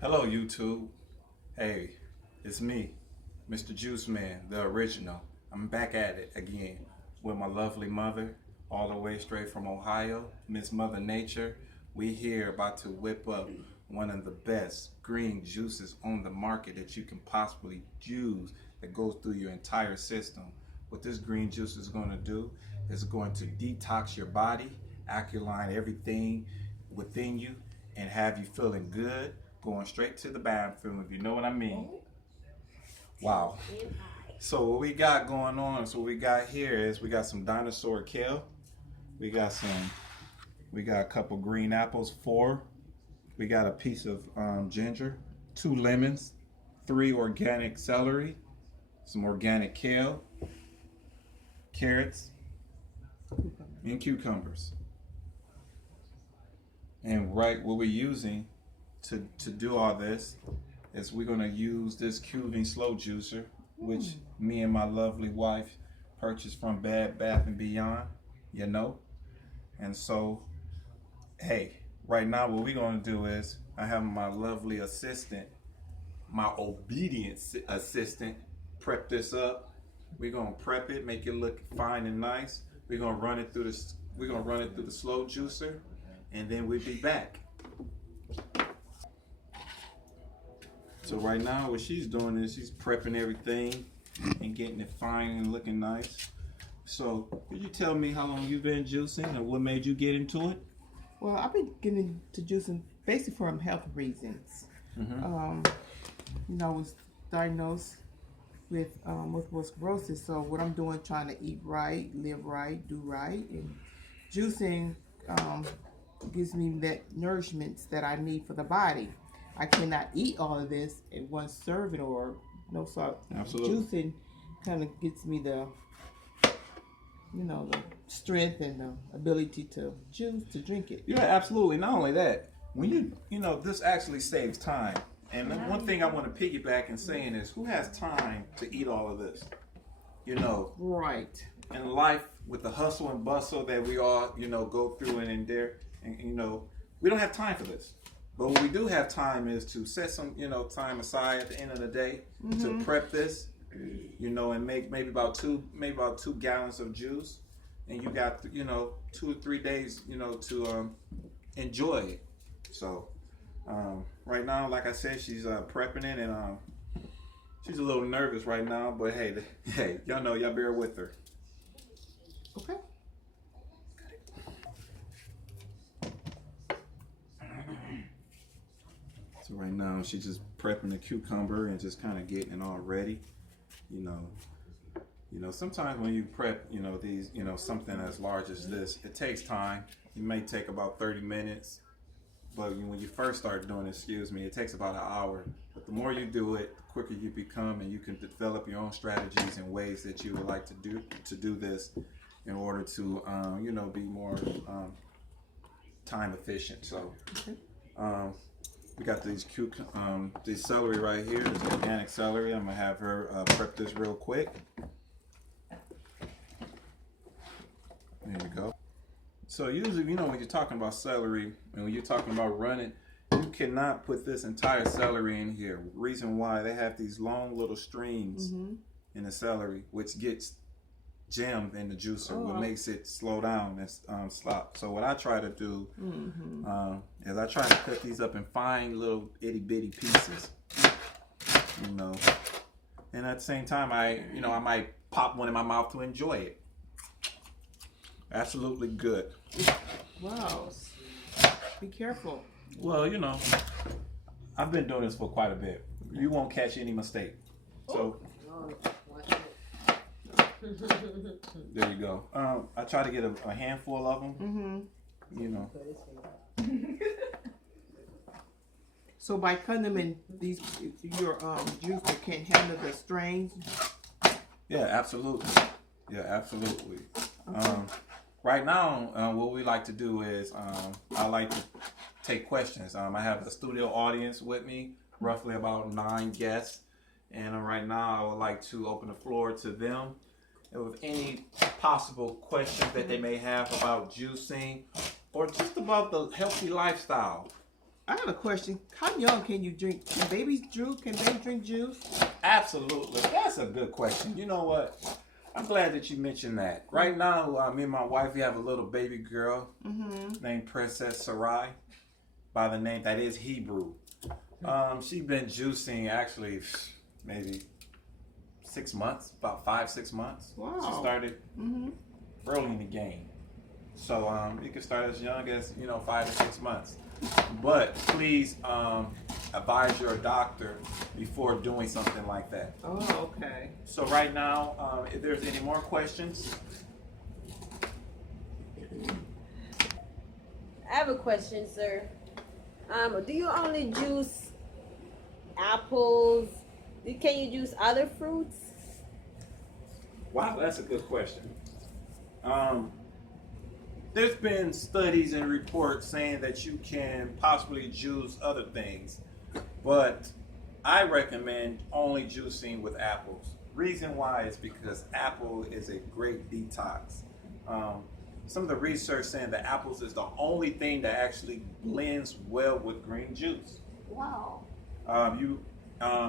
Hello, YouTube. Hey, it's me, Mr. Juiceman, the original. I'm back at it again with my lovely mother, all the way straight from Ohio, Miss Mother Nature. We here about to whip up one of the best green juices on the market that you can possibly use that goes through your entire system. What this green juice is going to do is going to detox your body, alkaline everything within you, and have you feeling good, going straight to the bathroom, if you know what I mean. Wow. So what we got going on, so what we got here is we got some dinosaur kale, we got a couple green apples, four. We got a piece of ginger, two lemons, three organic celery, some organic kale, carrots, and cucumbers. And right, what we're using to do all this is we're gonna use this Kuvings slow juicer, which me and my lovely wife purchased from Bed Bath and Beyond, you know. And so, hey, right now what we're gonna do is I have my lovely assistant, my obedient assistant, prep this up. We're gonna prep it, make it look fine and nice. We're gonna run it through the slow juicer, and then we'll be back. So right now what she's doing is she's prepping everything and getting it fine and looking nice. So could you tell me how long you've been juicing and what made you get into it? Well, I've been getting into juicing basically for health reasons. I was diagnosed with multiple sclerosis, so what I'm doing, trying to eat right, live right, do right, and juicing gives me that nourishment that I need for the body. I cannot eat all of this in one serving or no salt. Absolutely. Juicing kind of gets me the the strength and the ability to choose to drink it. Yeah, absolutely. Not only that, when this actually saves time. And one thing I want to piggyback and saying is, who has time to eat all of this? Right. In life, with the hustle and bustle that we all, go through and endure, and we don't have time for this. But what we do have time is to set some, time aside at the end of the day to prep this, and make maybe about two gallons of juice, and you got 2 or 3 days, to enjoy it. So right now, like I said, she's prepping it, and she's a little nervous right now. But hey, y'all bear with her. Okay. So right now she's just prepping the cucumber and just kind of getting it all ready. Sometimes when you prep, these, something as large as this, it takes time. It may take about 30 minutes, but when you first start doing it, it takes about an hour. But the more you do it, the quicker you become, and you can develop your own strategies and ways that you would like to do this in order to, be more time efficient. So. We got these celery right here. It's organic celery. I'm gonna have her prep this real quick. There you go. So usually, when you're talking about celery and when you're talking about running, you cannot put this entire celery in here. Reason why, they have these long little streams in the celery, which gets jammed in the juicer, what makes it slow down and stop. So what I try to do is I try to cut these up in fine little itty bitty pieces, and at the same time I might pop one in my mouth to enjoy it. Absolutely good. Wow. Be careful. Well, I've been doing this for quite a bit. You won't catch any mistake. So there you go. I try to get a handful of them. So by cutting them in these, your juicer can handle the strains. Yeah, absolutely. Right now, what we like to do is I like to take questions. I have a studio audience with me, roughly about 9 guests, and right now I would like to open the floor to them with any possible questions that they may have about juicing or just about the healthy lifestyle. I have a question. How young can you drink? Can babies drink? Can they drink juice? Absolutely. That's a good question. You know what? I'm glad that you mentioned that. Right now, me and my wife, we have a little baby girl named Princess Sarai, by the name that is Hebrew. She's been juicing actually maybe 6 months, about 5-6 months. Wow. She started early in the game. So you can start as young as 5 to 6 months. But please advise your doctor before doing something like that. Oh, okay. So right now, if there's any more questions. I have a question, sir. Do you only juice apples? Can you juice other fruits? Wow, that's a good question. There's been studies and reports saying that you can possibly juice other things, but I recommend only juicing with apples. Reason why is because apple is a great detox. Some of the research saying that apples is the only thing that actually blends well with green juice. Wow.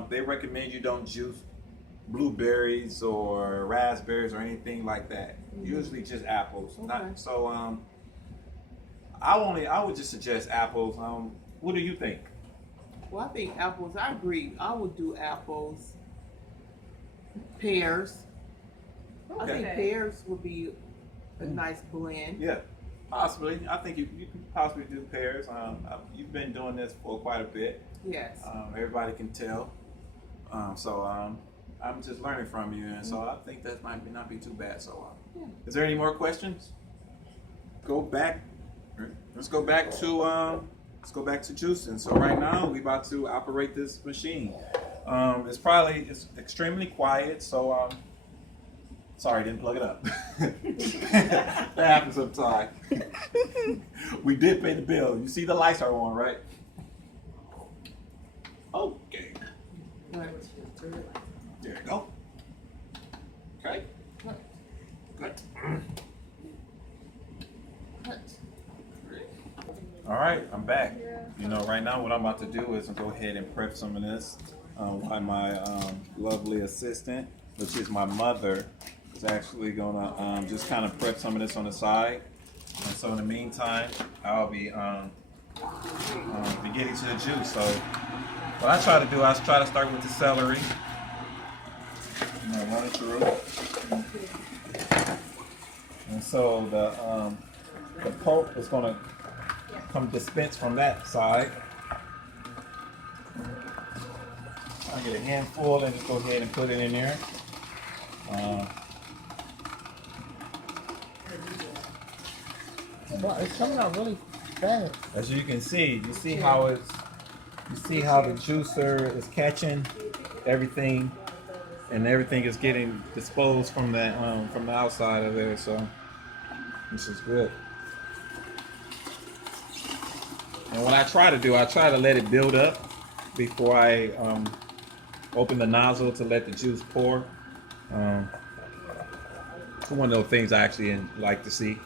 They recommend you don't juice blueberries or raspberries or anything like that. Usually just apples. Okay. I would just suggest apples. What do you think? Well, I think apples. I agree. I would do apples. Pears. I think pears would be a nice blend. Yeah, possibly. I think you can possibly do pears. You've been doing this for quite a bit. Yes. Everybody can tell. I'm just learning from you, and so I think that might not be too bad. So, is there any more questions? Go back. Let's go back to juicing. So right now we about to operate this machine. It's extremely quiet. So sorry, I didn't plug it up. That happens sometimes. We did pay the bill. You see the lights are on, right? Okay. There you go. Okay. Good. All right, I'm back. Right now what I'm about to do is go ahead and prep some of this while my lovely assistant, which is my mother, is actually gonna just kind of prep some of this on the side. And so in the meantime, I'll be getting to the juice. So what I try to do, I try to start with the celery. Run it through. And so the pulp is gonna come dispense from that side. I get a handful and just go ahead and put it in there. Well, it's coming out really fast. As you can see, you see how the juicer is catching everything, and everything is getting disposed from the outside of there. So this is good. And what I try to do, I try to let it build up before I open the nozzle to let the juice pour. It's one of those things I actually like to see.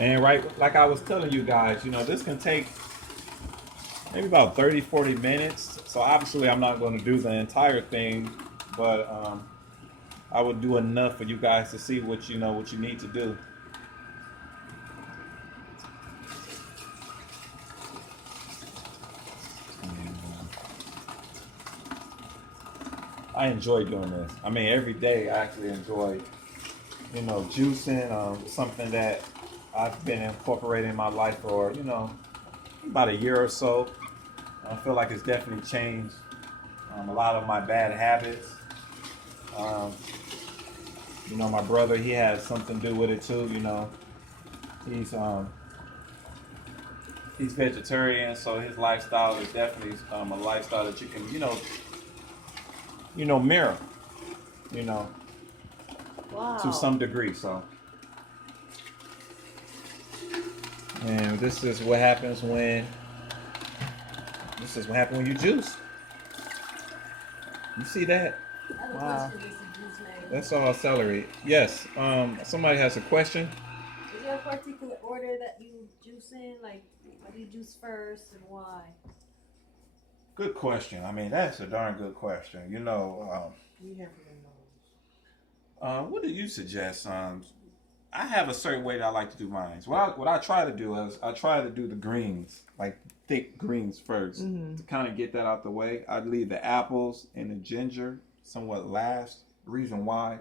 And like I was telling you guys, this can take maybe about 30-40 minutes. So obviously I'm not going to do the entire thing, but I would do enough for you guys to see what you need to do. I enjoy doing this. I mean, every day I actually enjoy, juicing. Something that I've been incorporating in my life for, about a year or so. I feel like it's definitely changed a lot of my bad habits. My brother, he has something to do with it too. He's vegetarian, so his lifestyle is definitely a lifestyle that you can, mirror, Wow. to some degree. So, and this is what happens when you juice. You see that? I have a Wow. question, Mr. Juiceman. That's all celery. Yes. Somebody has a question. Is there a particular order that you juice in? Like, what do you juice first and why? Good question. I mean, that's a darn good question. We have it in those. What do you suggest? I have a certain way that I like to do mine. What I try to do is I try to do the greens, like thick greens 1st to kind of get that out the way. I leave the apples and the ginger somewhat last. Reason why,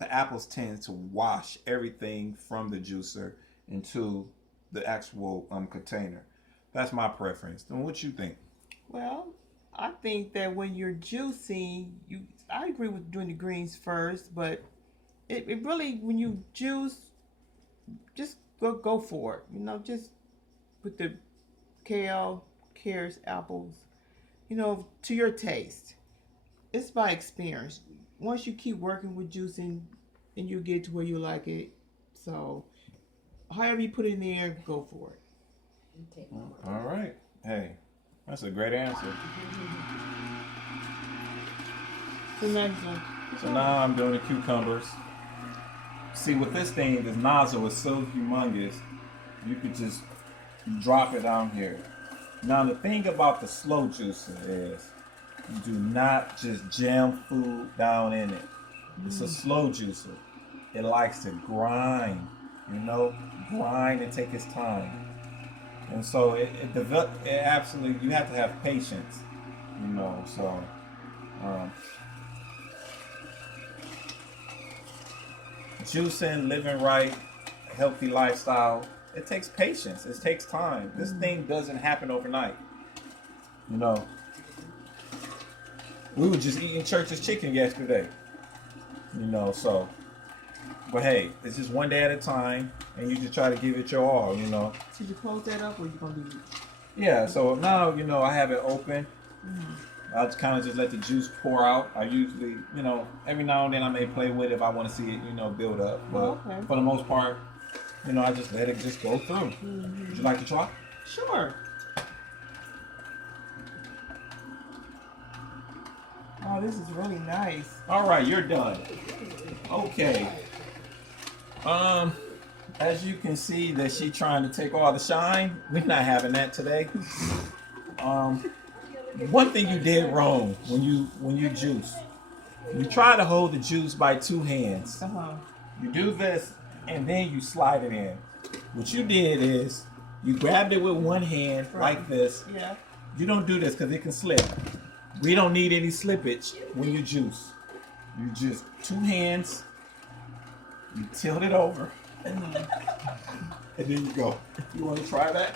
the apples tend to wash everything from the juicer into the actual container. That's my preference. Then what you think? Well, I think that when you're juicing, I agree with doing the greens first, but it really, when you juice, just go for it. Just put the kale, carrots, apples, to your taste. It's by experience. Once you keep working with juicing, and you get to where you like it, so however you put it in there, go for it. Okay. All right. Hey, that's a great answer. The next one. So now I'm doing the cucumbers. See, with this thing, this nozzle is so humongous, you could just drop it down here. Now the thing about the slow juicer is you do not just jam food down in it. It's a slow juicer. It likes to grind, grind and take its time. And so it absolutely, you have to have patience, so juicing, living right, healthy lifestyle, it takes patience. It takes time. This thing doesn't happen overnight. We were just eating church's chicken yesterday. So. But hey, it's just one day at a time, and you just try to give it your all, Should you close that up, or you gonna leave it? Yeah, so now, I have it open. I'll just kind of just let the juice pour out. I usually, every now and then I may play with it if I want to see it, build up. But for the most part, I just let it just go through. Would you like to try? Sure. Oh, this is really nice. All right, you're done. Okay. As you can see that she trying to take all the shine. We're not having that today. One thing you did wrong when you juice. You try to hold the juice by 2 hands. You do this and then you slide it in. What you did is you grabbed it with one hand like this. Yeah. You don't do this because it can slip. We don't need any slippage when you juice. You just 2 hands. You tilt it over, and then you go. You want to try that?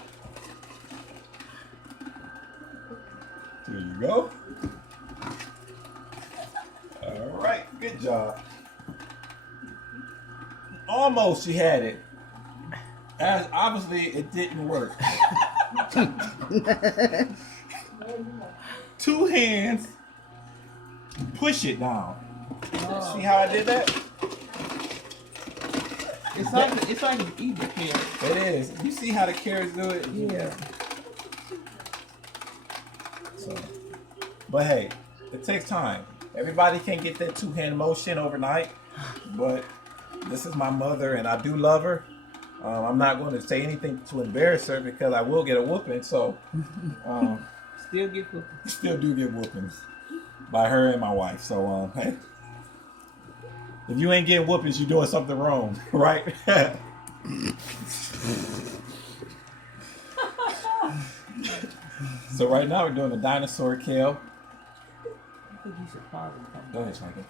There you go. All right, good job. Almost you had it. As obviously it didn't work. 2 hands, push it down. Oh. See how I did that? It's like eating the carrot. It is. You see how the carrots do it? Yeah. So, but hey, it takes time. Everybody can't get that 2-hand motion overnight. But this is my mother, and I do love her. I'm not going to say anything to embarrass her because I will get a whooping. So, Still get whooping. still do get whoopings by her and my wife. So, hey. If you ain't getting whoopings, you're doing something wrong, right? So right now we're doing the dinosaur kale. I think you should probably come. Go ahead, Shanky.